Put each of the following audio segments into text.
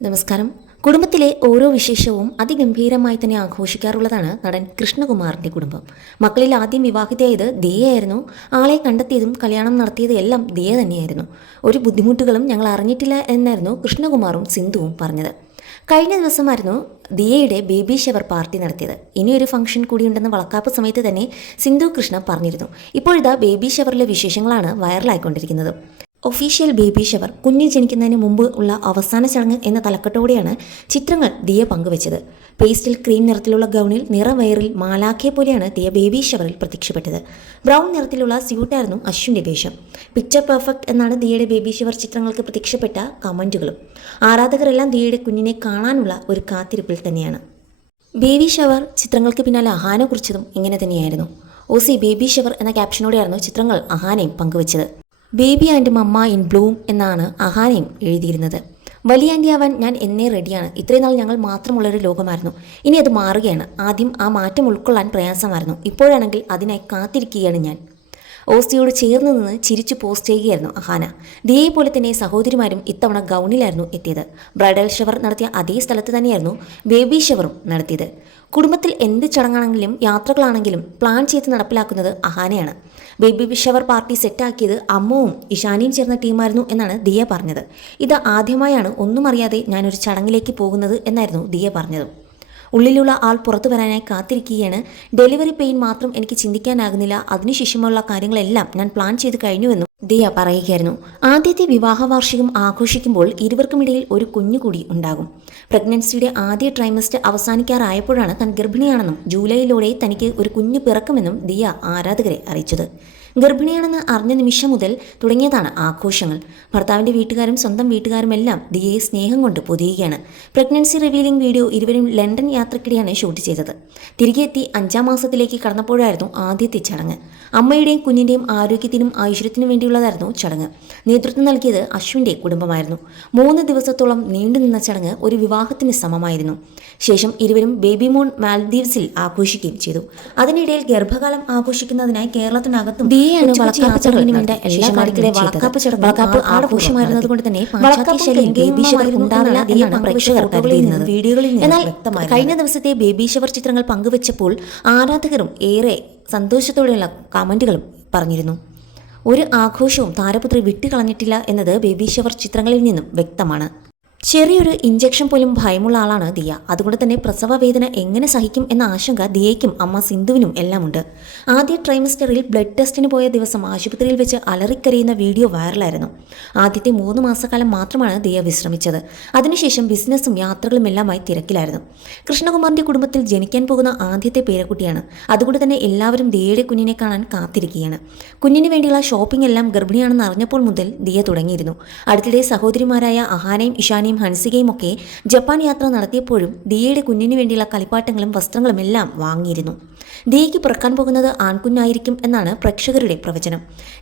നമസ്കാരം. കുടുംബത്തിലെ ഓരോ വിശേഷവും അതിഗംഭീരമായി തന്നെ ആഘോഷിക്കാറുള്ളതാണ് നടൻ കൃഷ്ണകുമാറിന്റെ കുടുംബം. മക്കളിൽ ആദ്യം വിവാഹിതയായത് ദിയയായിരുന്നു. ആളെ കണ്ടെത്തിയതും കല്യാണം നടത്തിയതും എല്ലാം ദിയ തന്നെയായിരുന്നു. ഒരു ബുദ്ധിമുട്ടുകളും ഞങ്ങൾ അറിഞ്ഞിട്ടില്ല എന്നായിരുന്നു കൃഷ്ണകുമാറും സിന്ധുവും പറഞ്ഞത്. കഴിഞ്ഞ ദിവസമായിരുന്നു ദിയയുടെ ബേബി ഷവർ പാർട്ടി നടത്തിയത്. ഇനിയൊരു ഫംഗ്ഷൻ കൂടിയുണ്ടെന്ന് വളക്കാപ്പ് സമയത്ത് തന്നെ സിന്ധു കൃഷ്ണ പറഞ്ഞിരുന്നു. ഇപ്പോഴിതാ ബേബി ഷവറിലെ വിശേഷങ്ങളാണ് വൈറലായിക്കൊണ്ടിരിക്കുന്നത്. ഒഫീഷ്യൽ ബേബി ഷവർ, കുഞ്ഞ് ജനിക്കുന്നതിന് മുമ്പ് ഉള്ള അവസാന ചടങ്ങ് എന്ന തലക്കെട്ടോടെയാണ് ചിത്രങ്ങൾ ദിയ പങ്കുവച്ചത്. പേസ്റ്റൽ ക്രീം നിറത്തിലുള്ള ഗൗണിൽ നിറവയറിൽ മാലാഖയെ പോലെയാണ് ദിയ ബേബി ഷവറിൽ പ്രത്യക്ഷപ്പെട്ടത്. ബ്രൗൺ നിറത്തിലുള്ള സ്യൂട്ടായിരുന്നു അശ്വിൻ്റെ വേഷം. പിക്ചർ പെർഫെക്റ്റ് എന്നാണ് ദിയയുടെ ബേബി ഷവർ ചിത്രങ്ങൾക്ക് പ്രത്യക്ഷപ്പെട്ട കമൻറ്റുകളും. ആരാധകരെല്ലാം ദിയയുടെ കുഞ്ഞിനെ കാണാനുള്ള ഒരു കാത്തിരിപ്പിൽ തന്നെയാണ്. ബേബി ഷവർ ചിത്രങ്ങൾക്ക് പിന്നാലെ അഹാന കുറിച്ചതും ഇങ്ങനെ തന്നെയായിരുന്നു. ഓസി ബേബി ഷവർ എന്ന ക്യാപ്ഷനോടെയായിരുന്നു ചിത്രങ്ങൾ അഹാനയും പങ്കുവച്ചത്. Baby and mama in bloom എന്നാണ് അഹാനയും എഴുതിയിരുന്നത്. വലിയ ആൻറ്റി ആവാൻ ഞാൻ എന്നേ റെഡിയാണ്. ഇത്രയും നാൾ ഞങ്ങൾ മാത്രമുള്ളൊരു ലോകമായിരുന്നു. ഇനി അത് മാറുകയാണ്. ആദ്യം ആ മാറ്റം ഉൾക്കൊള്ളാൻ പ്രയാസമായിരുന്നു. ഇപ്പോഴാണെങ്കിൽ അതിനായി കാത്തിരിക്കുകയാണ് ഞാൻ. ഓസ്റ്റിയോട് ചേർന്ന് നിന്ന് ചിരിച്ചു പോസ്റ്റ് ചെയ്യുകയായിരുന്നു അഹാന. ദിയയെ പോലെ തന്നെ സഹോദരിമാരും ഇത്തവണ ഗൗണിലായിരുന്നു എത്തിയത്. ബ്രൈഡൽ ഷവർ നടത്തിയ അതേ സ്ഥലത്ത് തന്നെയായിരുന്നു ബേബി ഷവറും നടത്തിയത്. കുടുംബത്തിൽ എന്ത് ചടങ്ങാണെങ്കിലും യാത്രകളാണെങ്കിലും പ്ലാൻ ചെയ്ത് നടപ്പിലാക്കുന്നത് അഹാനയാണ്. ബേബി ഷവർ പാർട്ടി സെറ്റാക്കിയത് അമ്മുവും ഇഷാനിയും ചേർന്ന ടീമായിരുന്നു എന്നാണ് ദിയ പറഞ്ഞത്. ഇത് ആദ്യമായാണ് ഒന്നും അറിയാതെ ഞാനൊരു ചടങ്ങിലേക്ക് പോകുന്നത് എന്നായിരുന്നു ദിയ പറഞ്ഞത്. ഉള്ളിലുള്ള ആൾ പുറത്തു വരാനായി കാത്തിരിക്കുകയാണ്. ഡെലിവറി പെയിൻ മാത്രം എനിക്ക് ചിന്തിക്കാനാകുന്നില്ല. അതിനുശേഷമുള്ള കാര്യങ്ങളെല്ലാം ഞാൻ പ്ലാൻ ചെയ്ത് കഴിഞ്ഞുവെന്നും ദിയ പറയുകയായിരുന്നു. ആദ്യത്തെ വിവാഹ വാർഷികം ആഘോഷിക്കുമ്പോൾ ഇരുവർക്കുമിടയിൽ ഒരു കുഞ്ഞു കൂടി ഉണ്ടാകും. പ്രഗ്നൻസിയുടെ ആദ്യ ട്രൈമസ്റ്റർ അവസാനിക്കാറായപ്പോഴാണ് താൻ ഗർഭിണിയാണെന്നും ജൂലൈയിലൂടെ തനിക്ക് ഒരു കുഞ്ഞു പിറക്കുമെന്നും ദിയ ആരാധകരെ അറിയിച്ചത്. ഗർഭിണിയാണെന്ന് അറിഞ്ഞ നിമിഷം മുതൽ തുടങ്ങിയതാണ് ആഘോഷങ്ങൾ. ഭർത്താവിൻ്റെ വീട്ടുകാരും സ്വന്തം വീട്ടുകാരുമെല്ലാം ദിയയെ സ്നേഹം കൊണ്ട് പൊതിയുകയാണ്. പ്രഗ്നൻസി റിവീലിംഗ് വീഡിയോ ഇരുവരും ലണ്ടൻ യാത്രക്കിടെയാണ് ഷൂട്ട് ചെയ്തത്. തിരികെ എത്തി 5ാം മാസത്തിലേക്ക് കടന്നപ്പോഴായിരുന്നു ആദ്യത്തെ ചടങ്ങ്. അമ്മയുടെയും കുഞ്ഞിൻ്റെയും ആരോഗ്യത്തിനും ഐശ്വര്യത്തിനും വേണ്ടിയുള്ളതായിരുന്നു ചടങ്ങ്. നേതൃത്വം നൽകിയത് അശ്വിൻ്റെ കുടുംബമായിരുന്നു. 3 ദിവസത്തോളം നീണ്ടുനിന്ന ചടങ്ങ് ഒരു വിവാഹത്തിന് സമമായിരുന്നു. ശേഷം ഇരുവരും ബേബി മൂൺ മാൽദീവ്സിൽ ആഘോഷിക്കുകയും ചെയ്തു. അതിനിടയിൽ ഗർഭകാലം ആഘോഷിക്കുന്നതിനായി കേരളത്തിനകത്തും ആഘോഷമായിരുന്നത് കൊണ്ട് തന്നെ എന്നാൽ കഴിഞ്ഞ ദിവസത്തെ ബേബി ഷവർ ചിത്രങ്ങൾ പങ്കുവച്ചപ്പോൾ ആരാധകരും ഏറെ സന്തോഷത്തോടെയുള്ള കമന്റുകളും പറഞ്ഞിരുന്നു. ഒരു ആഘോഷവും താരപുത്രി വിട്ടുകളഞ്ഞിട്ടില്ല എന്നത് ബേബി ഷവർ ചിത്രങ്ങളിൽ നിന്നും വ്യക്തമാണ്. ചെറിയൊരു ഇഞ്ചക്ഷൻ പോലും ഭയമുള്ള ആളാണ് ദിയ. അതുകൊണ്ട് തന്നെ പ്രസവ വേദന എങ്ങനെ സഹിക്കും എന്ന ആശങ്ക ദിയയ്ക്കും അമ്മ സിന്ധുവിനും എല്ലാം ഉണ്ട്. ആദ്യ ട്രൈമസ്റ്ററിൽ ബ്ലഡ് ടെസ്റ്റിന് പോയ ദിവസം ആശുപത്രിയിൽ വെച്ച് അലറിക്കരയുന്ന വീഡിയോ വൈറലായിരുന്നു. ആദ്യത്തെ 3 മാസക്കാലം മാത്രമാണ് ദിയ വിശ്രമിച്ചത്. അതിനുശേഷം ബിസിനസ്സും യാത്രകളും എല്ലാമായി തിരക്കിലായിരുന്നു. കൃഷ്ണകുമാറിന്റെ കുടുംബത്തിൽ ജനിക്കാൻ പോകുന്ന ആദ്യത്തെ പേരക്കുട്ടിയാണ്. അതുകൊണ്ട് തന്നെ എല്ലാവരും ദിയയുടെ കുഞ്ഞിനെ കാണാൻ കാത്തിരിക്കുകയാണ്. കുഞ്ഞിന് വേണ്ടിയുള്ള ഷോപ്പിംഗ് എല്ലാം ഗർഭിണിയാണെന്ന് അറിഞ്ഞപ്പോൾ മുതൽ ദിയ തുടങ്ങിയിരുന്നു. അടുത്തിടെ സഹോദരിമാരായ അഹാനയും ഇഷാനിയും ഹൻസികയും ഒക്കെ ജപ്പാൻ യാത്ര നടത്തിയപ്പോഴും ദിയയുടെ കുഞ്ഞിന് വേണ്ടിയുള്ള കളിപ്പാട്ടങ്ങളും വസ്ത്രങ്ങളും എല്ലാം വാങ്ങിയിരുന്നു. ദിയയ്ക്ക് പിറക്കാൻ പോകുന്നത് ആൺകുഞ്ഞായിരിക്കും എന്നാണ് പ്രേക്ഷകരുടെ പ്രവചനം.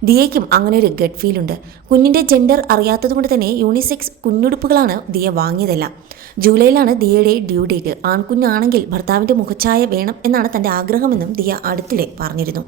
ദിയയ്ക്കും അങ്ങനെ ഒരു ഗട്ട് ഫീലുണ്ട്. കുഞ്ഞിൻ്റെ ജെൻഡർ അറിയാത്തതുകൊണ്ട് തന്നെ യൂണിസെക്സ് കുഞ്ഞുടുപ്പുകളാണ് ദിയ വാങ്ങിയതെല്ലാം. ജൂലൈയിലാണ് ദിയയുടെ ഡ്യൂ ഡേറ്റ്. ആൺകുഞ്ഞാണെങ്കിൽ ഭർത്താവിൻ്റെ മുഖഛായ വേണം എന്നാണ് തൻ്റെ ആഗ്രഹമെന്നും ദിയ അടുത്തിടെ പറഞ്ഞിരുന്നു.